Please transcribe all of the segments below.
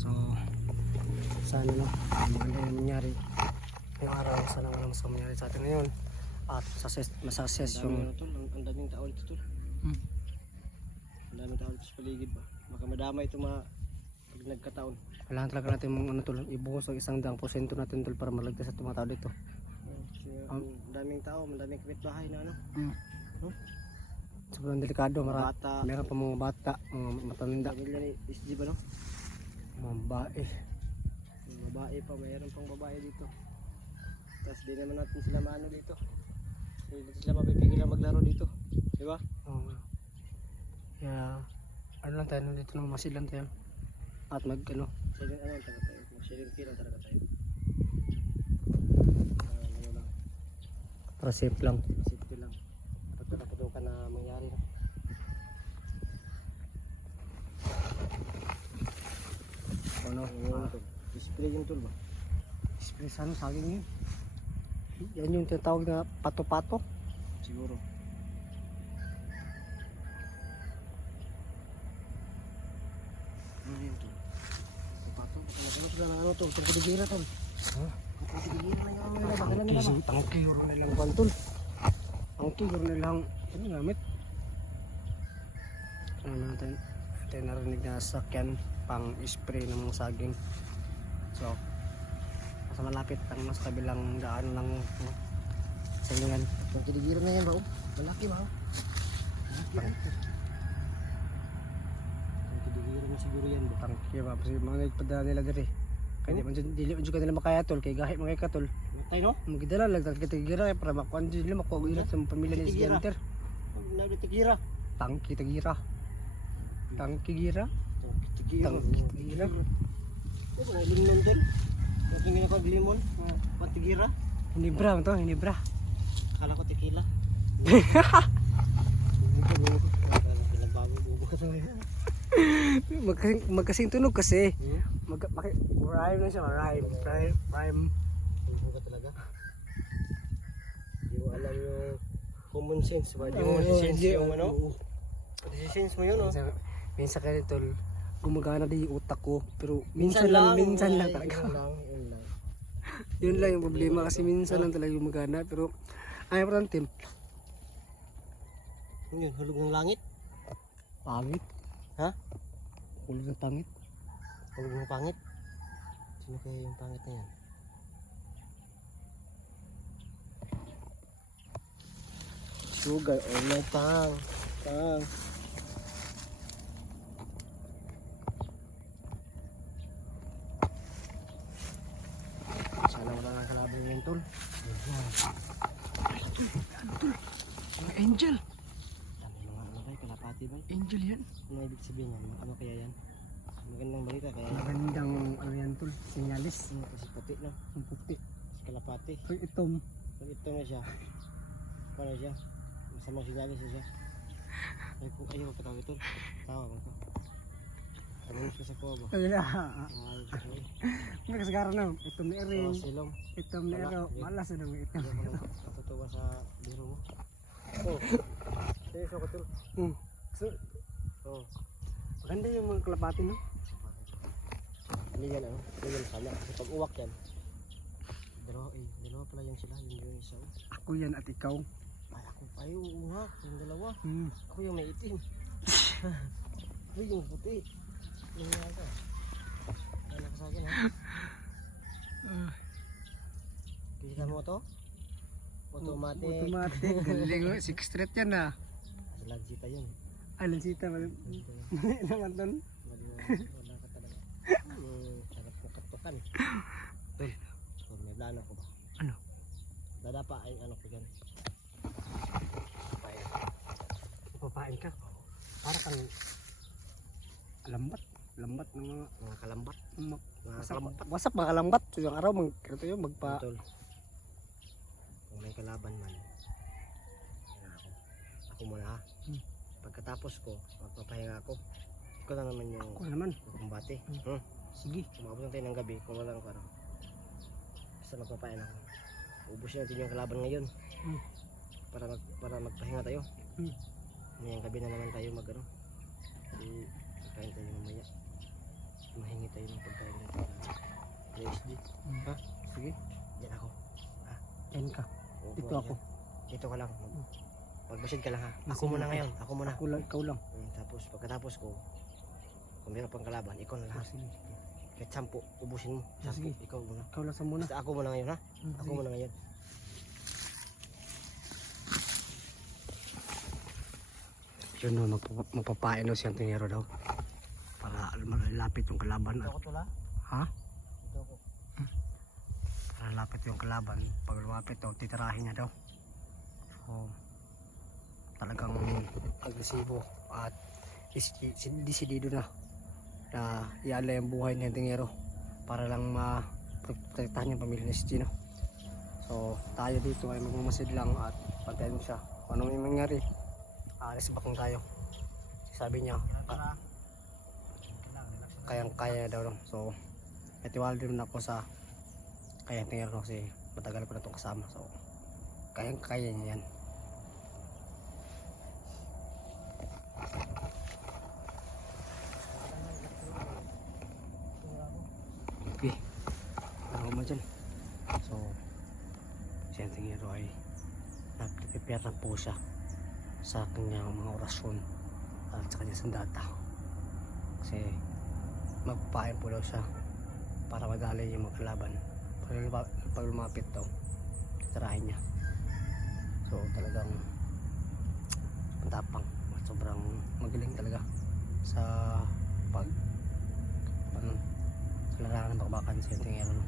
So sana maganda yung nangyari ngayong araw. Sana wala mas mangyari sa atin ngayon at masakses yung ang daming tao dito tol. Ang daming tao dito sa paligid ba. Baka madama ito pag nagkataon. kailangan talaga natin mong ano tol, ibuhos ang 100% natin tol para malagtas sa mga tao dito. Ang daming tao, madaming kapitbahay na ano. Sobrang delikado, Bata. meron pa mga bata, mga matalinda, Pamilya ni SG ba no? mga babae. Yung babae pa, mayroon pang babae dito. Tapos di naman natin sila maano dito. Hindi sila mapipigilan maglaro dito. Di ba? Kaya ano lang tayo dito ng masilan tayo at mag ano. Sharing ano talaga tayo. Sharing feel talaga tayo. Ano lang. Para safe lang. Safety lang. Pagkakatukan na mangyari na. Ano? Display yung tool ba? Spray sa ano, saging yun. Yan yung tinatawag na pato-pato. Siguro. Ano yun tool? Pato? Baka nagano sila na ano tool? Pagkadigira tool. Pagkadigira na yung nila. Baka na nila ba? Tangki yun nilang bantol. Tangki yun nilang ano gamit. Ano natin? Ito yung narinig na sakyan pang spray ng mga saging. So nasa malapit ang nasa kabilang daan lang salingan. Pagkadigira na yan ba? Malaki ba? Malaki ba? Pagkadigira na siguro yan ba? Tangki ba? Kasi mga nagpadala nila diri. Kaya di man dyan kanila makaya tol. Kaya gahit mga katol. Matay no? Magdala lang tangki-tagira para makuha din nila makuha ulit sa pamilya ni Tigira. Sgenter. Nagtigira. Tangki-tagira. Tangki-gira. Tigira. Tangki-tagira. Ito ba limon doon? Yung ginagawa limon? Patigira? Hinibra mo to, hinibra. Akala ko tequila. Magkasing tunog kasi. Rhyme na siya, rhyme. Buka talaga. Hindi mo alam yung common sense ba? Hindi mo Oo, sense hindi, yung ano? oo. Sense mo yun oh. Minsan ka tol, gumagana din yung utak ko. Pero minsan lang talaga. Yun lang. Yun lang yung problema kasi minsan lang talaga gumagana. Pero ayaw pa ng team. Ano yun? Hulog ng langit? Pangit. Ha? Hulog ng pangit. Hulog ng pangit? Sino kaya yung pangit na yan? Sugar or no pang. Sana wala nang kalaban yung tol. Mga angel. Dami mga ano kayo, kalapati ba? Angel yan. Ano ibig sabihin yan? Ano kaya yan? Magandang balita kaya yan. Magandang ano yan tol. Sinyalis. Kasi puti no? Ang puti. Kasi kalapati. So itom. Pag ito na siya, paano siya? Masamang sinyalis na siya. Ayaw ko patawag ito. Tawa ko ito. Tanong ko sa kuha ba? Ayun na. Ayos ko ito. May kasagaran na. Itom na rin. Silong. Itom na rin. Malas na naman itom. Ayaw ko nang natutuwa sa biro mo. Oh. Seryoso ko ito. So, Oh. maganda yung mga kalapati no? Hindi yan ano? Hindi yan sana. Kasi pag uwak yan, dalawa pala yan sila. Yung isa. Ako yan at ikaw. Ay ako pa yung uwak. Yung dalawa. Ako yung may itim. Ako yung puti. Yung nga ka. Ano ka sa akin ha? Kisa mo to? Automatic. Automatic. Galing o. 6 straight yan na. Lagsita yun. Alansita. Lagsita yun. Naman tol. Wala ka talaga. Sarap mo katukan. Tol, may plano ko ba? Ano? Dadapa ay ano ko dyan. Papain ka. Para kang lambat. Lambat ng Mga kalambat. Mga kalambat. Wasak mga lambat. So yung araw ito yung magpa. Tol. Kung may kalaban man. Yan ako. Ako muna ha. Pagkatapos ko, magpapahinga ako. Ikaw lang naman yung Ako naman. kumbate. Sige. Umabot na tayo ng gabi kung walang ano. Basta magpapahinga ako. Ubus natin yung kalaban ngayon. Para magpahinga tayo. Ngayong gabi na naman tayo mag ano. Kain tayo mamaya. Mahingi tayo ng pagkain. lang. Magbasid ka lang ha. Ako muna ngayon. Ako muna. Ako lang, ikaw lang. Tapos pagkatapos ko, kung meron pang kalaban, ikaw na lahat. Sige. Kahit 10, ubusin mo. 10, Sige. ikaw muna. Ikaw lang sa muna. Basta ako muna ngayon ha. Ako Sige. muna ngayon. Yun no, magpapain daw siyang tingero daw. Para malapit yung kalaban. Ito ko tula. Ha? Ito ko. Para lapit yung kalaban. Pag lumapit daw, titirahin niya daw. So, talagang agresibo at desidido na ialay ang buhay ng tingero para lang maprotektahan yung pamilya ni Gino. So, tayo dito ay magmamasid lang at pagkain mo siya. Kung ano may mangyari, alis bakang tayo. Sabi niya, kayang-kaya daw lang. So, may tiwala din ako sa kayang tingero kasi matagal ko na itong kasama. So, kayang-kaya niya yan. Okay, ano mo dyan? So, si tingero ay nag-prepare na po siya sa kanyang mga orasyon at sa kanyang sandata. Kasi magpapain po daw siya para madali yung mga kalaban. Pag lumapit daw, titirahin niya. So talagang matapang, sobrang magaling talaga sa sa larangan ng bakbakan sa tingero, no?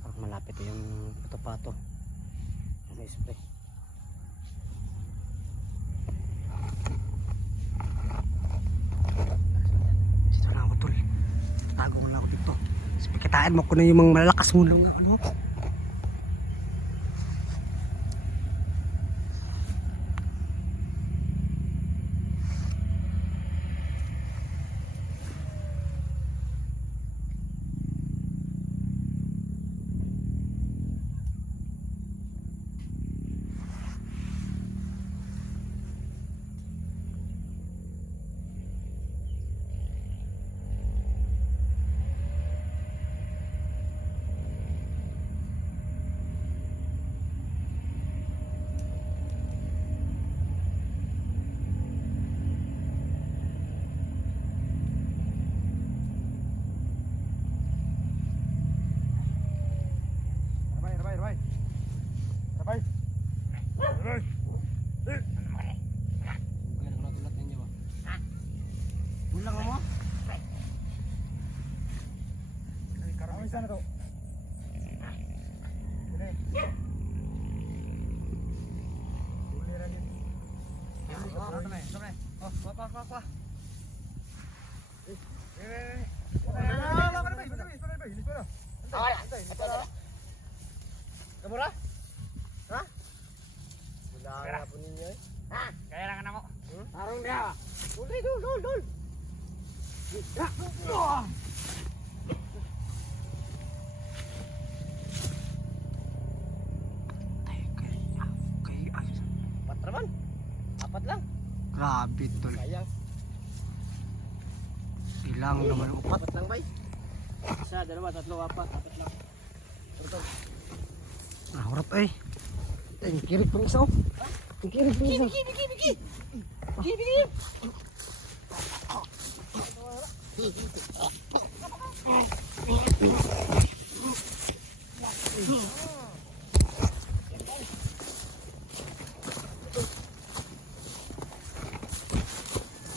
Parang malapit yung pato-pato. May spray. Dito na ako, tol. Tago ko lang ako dito. Kitaan mo ko na yung mga malalakas mo lang ako, no? Ulang mo? Sana to. Kamura? Ha? Wala po ninyo eh. Kaya lang ako. Arong dia. Dul. Apat naman. Apat lang. Grabe, tol. Sayang. Ilang naman ang upat. Apat lang bay. Isa, dalawa, tatlo, apat. Apat lang. Ito. Hurap eh. Ang kirig pang isa, oh. Ang kirig pang isa. Biki.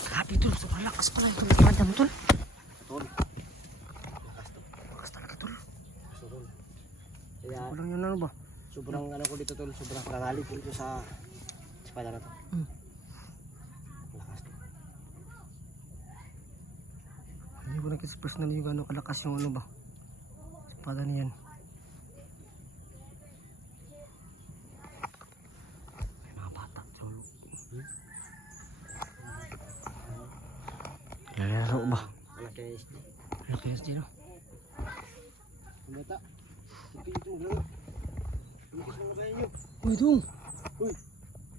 Grabe, tol. Sobrang lakas pala itong espada mo, tol. Tol. Lakas talaga, tol. Tol. Kaya Walang yan, ano ba? sobrang ano ko dito tol, sobrang karangali ko dito sa espada na to. Lakas to. Hindi ko nakita sa personal yung gano'ng kalakas yung ano ba? Espada niyan. May mga bata, tol. Lalaro ba? Anak kaya SD. Ano kaya siya, no? Bata. Sige dito mo lang. Lukas mo sa inyo. Uy, dong! Uy.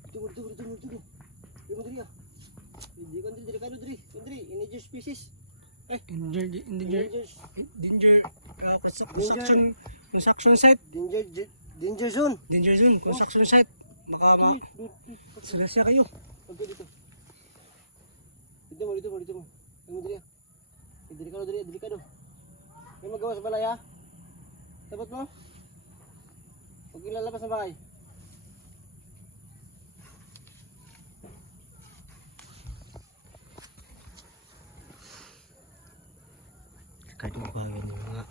Dito. Dito diri ah. Hindi kan diri kayo diri. Diri, ini just species. Danger, construction site. Danger zone. Danger zone, construction site. Salasya kayo. Oke dito. Dito mo. Ano mo diri? Diri ka do. May magawa sa balay ha? Sabot mo? Huwag yung lalabas ng bahay. Kahit yung bagay ng mga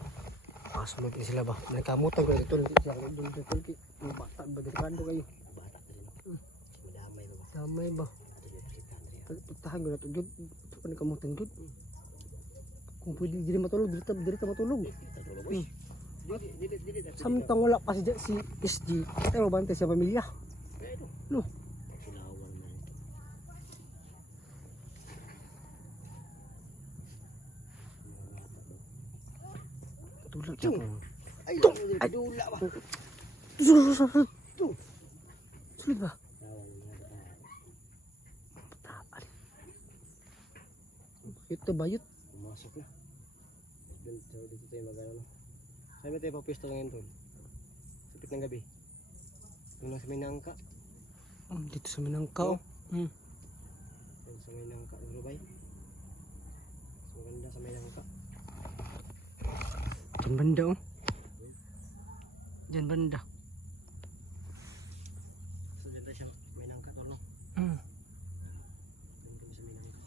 kasunod na sila ba? Nagkamutan ko ito. Yung bata ba? Delikado kayo. Bata pa rin. Madamay ba? Damay ba? Pagtahan ko na ito. Ito pa nagkamutan doon. Kung pwede diri matulog, diri ta matulog. Samtang wala pa si SG, pero bantay sa pamilya. No. Silawan man. Tulad siya ko. Ay, dula ba? Sulod ba? Ito bayot. Pumasok na. So, dito tayo mag-ano. Sabi tayo papisto ngayon tol. Sapit ng gabi. Doon lang sa may nangka. Dito sa Minangkao. Doon sa may nangka. Rubay. So, ganda sa may nangka. Diyan banda oh. Diyan banda. So, ganda siya. May nangka tol no. Hmm. Doon kami sa may nangka.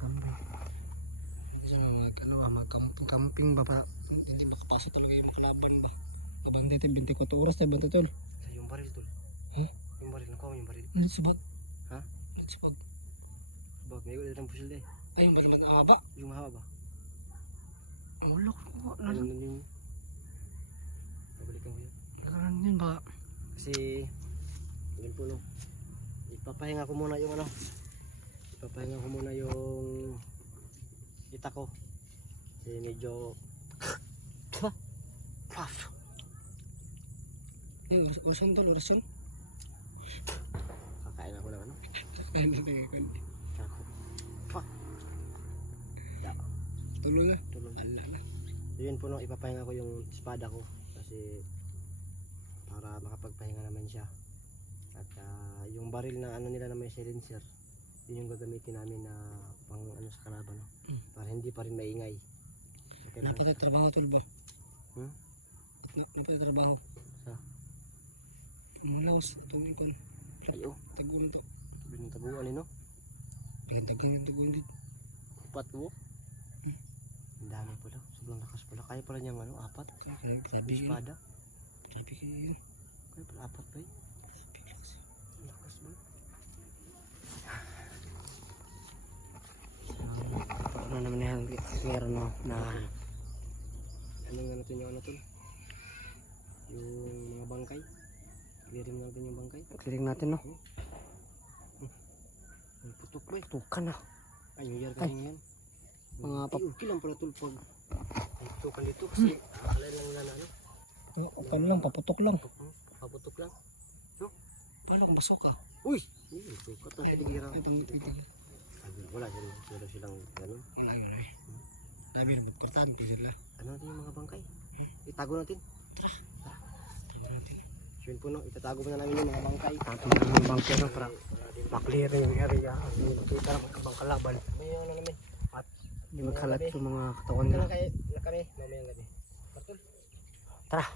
Tambay. Sa mag-camping ba pa? Hindi makapasok talaga yung makalaban ba? Kabantay tayo 24 oras tayo bantay tol. Sa yung baril tol. Ha? Yung baril. Nakuha mo yung baril. Nagsibag. Ha? Nagsibag. Bak, may ulit ang pusil day. Ay, yung baliman ang haba. Yung mahaba ba? Wala ko. Ano nun yun? Pabalikan ko yun. Nagalan yun ba? Kasi, yun po no. Ipapahinga ko muna yung ano. Ipapahinga ko muna yung kita ko. Kasi medyo Orasan tol, orasan. kakain ako ng ano. Ay, hindi ko. Kako. Da. Tulo na. Tulog. Ala na. Yun po no, ipapahinga ko yung espada ko. Kasi para makapagpahinga naman siya. At yung baril na ano nila na may silencer, yun yung gagamitin namin na pang ano sa kalaban no? Para hindi pa rin maingay. So, kailangan- Napatay trabaho tol ba? Hmm? Napatay trabaho. Sa? Laos. Tuming kon. Ayo, Tago na to. binitaguan ni no? Tagan ng tago dito. Apat ko. Ang dami pala. Sobrang lakas pala. Kaya pala niyang ano, apat. Grabe yun. Espada. Grabe yun. Kaya pala apat ba eh? Ang lakas ba? Ano naman yan? Meron no na Anong na natin yung ano tol? Yung mga bangkay. Clearing natin yung bangkay. clearing natin no. May putok ba eh? Tukan na. Ay, New Year kasi yan. Mga Ay, okay lang pala tol pag may putukan dito kasi alay lang na ano. Kan lang, paputok lang. Paputok lang. Paano basok ka? Uy! Ay, sukat ang siligira. Ay, pangit-pitan. Wala silang ganun. Wala yun ay. Dami rin importante sila. Ano natin yung mga bangkay? Itago natin. So yun po no, itatago na namin yung mga bangkay. Tato na yung bangkay no para maklear yung area. Hindi makita naman kabang kalaban. May ano namin. At hindi magkalat yung mga katawan Ito nila. na kami, mamayang gabi. Bartol. Tara!